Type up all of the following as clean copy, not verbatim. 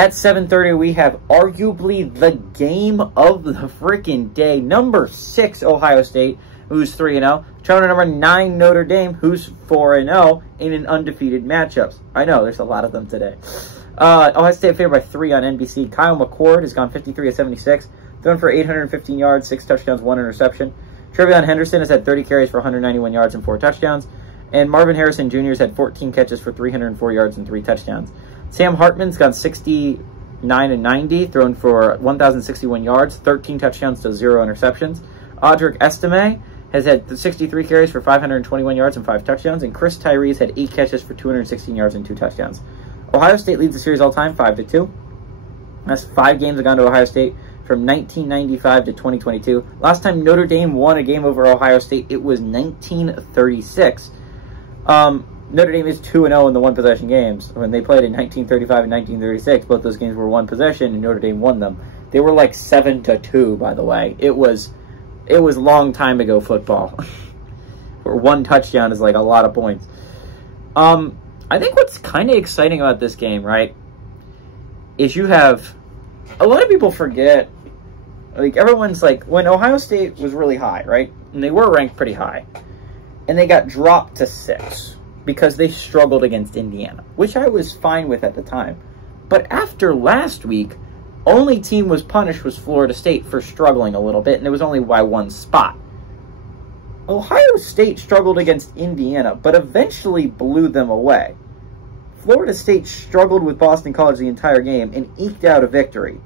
At 7:30, we have arguably the game of the freaking day. Number 6, Ohio State, who's 3-0. Traveling to number 9, Notre Dame, who's 4-0 in an undefeated matchups. I know, there's a lot of them today. Ohio State favored by 3 on NBC. Kyle McCord has gone 53 of 76, thrown for 815 yards, 6 touchdowns, 1 interception. Trevion Henderson has had 30 carries for 191 yards and 4 touchdowns. And Marvin Harrison Jr. has had 14 catches for 304 yards and 3 touchdowns. Sam Hartman's gone 69 and 90, thrown for 1,061 yards, 13 touchdowns to 0 interceptions. Audric Estime has had 63 carries for 521 yards and 5 touchdowns. And Chris Tyree had 8 catches for 216 yards and 2 touchdowns. Ohio State leads the series all time, 5-2. That's 5 games have gone to Ohio State from 1995 to 2022. Last time Notre Dame won a game over Ohio State, it was 1936. Notre Dame is 2-0 in the one-possession games. When they played in 1935 and 1936, both those games were one possession, and Notre Dame won them. They were like 7-2, by the way. It was long time ago football, where 1 touchdown is like a lot of points. I think what's kind of exciting about this game, right, is you have a lot of people forget. Like, everyone's like, when Ohio State was really high, right, and they were ranked pretty high, and they got dropped to 6 because they struggled against Indiana, which I was fine with at the time. But after last week, only team was punished was Florida State for struggling a little bit, and it was only by 1 spot. Ohio State struggled against Indiana, but eventually blew them away. Florida State struggled with Boston College the entire game and eked out a victory.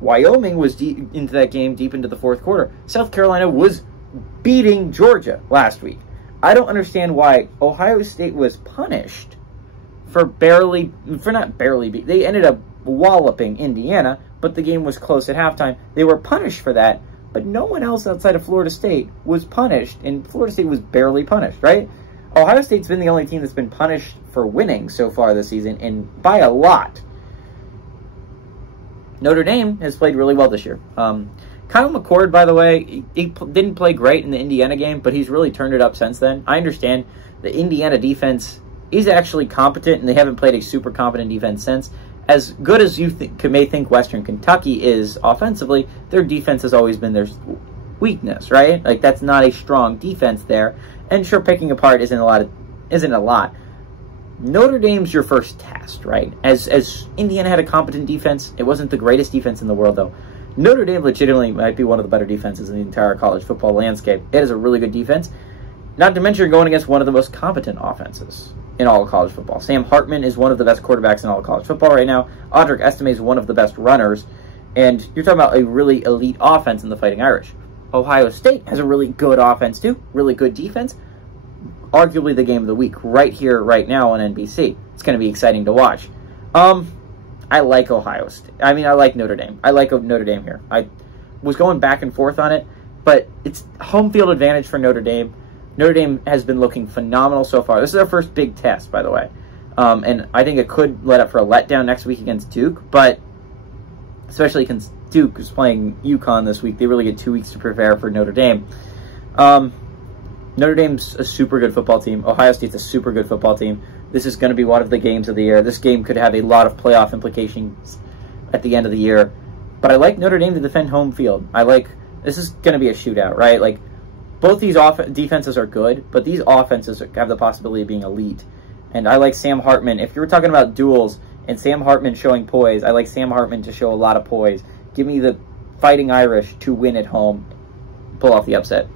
Wyoming was deep into that game, deep into the 4th quarter. South Carolina was beating Georgia last week. I don't understand why Ohio State was punished for not barely beat. They ended up walloping Indiana, but the game was close at halftime. They were punished for that, but no one else outside of Florida State was punished, and Florida State was barely punished, right? Ohio State's been the only team that's been punished for winning so far this season, and by a lot. Notre Dame has played really well this year. Kyle McCord, by the way, he didn't play great in the Indiana game, but he's really turned it up since then. I understand the Indiana defense is actually competent, and they haven't played a super competent defense since. As good as you may think Western Kentucky is offensively, their defense has always been their weakness, right? Like, that's not a strong defense there. And sure, picking apart isn't a lot. Notre Dame's your first test, right? As Indiana had a competent defense, it wasn't the greatest defense in the world, though. Notre Dame legitimately might be one of the better defenses in the entire college football landscape. It is a really good defense. Not to mention, you're going against one of the most competent offenses in all of college football. Sam Hartman is one of the best quarterbacks in all of college football right now. Audric Estime is one of the best runners. And you're talking about a really elite offense in the Fighting Irish. Ohio State has a really good offense, too. Really good defense. Arguably the game of the week right here, right now on NBC. It's going to be exciting to watch. I like Ohio State. I mean, I like Notre Dame. I like Notre Dame here. I was going back and forth on it, but it's home field advantage for Notre Dame. Notre Dame has been looking phenomenal so far. This is our first big test, by the way. And I think it could let up for a letdown next week against Duke, but especially since Duke is playing UConn this week, they really get 2 weeks to prepare for Notre Dame. Notre Dame's a super good football team. Ohio State's a super good football team. This is going to be one of the games of the year. This game could have a lot of playoff implications at the end of the year. But I like Notre Dame to defend home field. This is going to be a shootout, right? Like, both these defenses are good, but these offenses have the possibility of being elite. And I like Sam Hartman. If you were talking about duels and Sam Hartman showing poise, I like Sam Hartman to show a lot of poise. Give me the Fighting Irish to win at home, pull off the upset.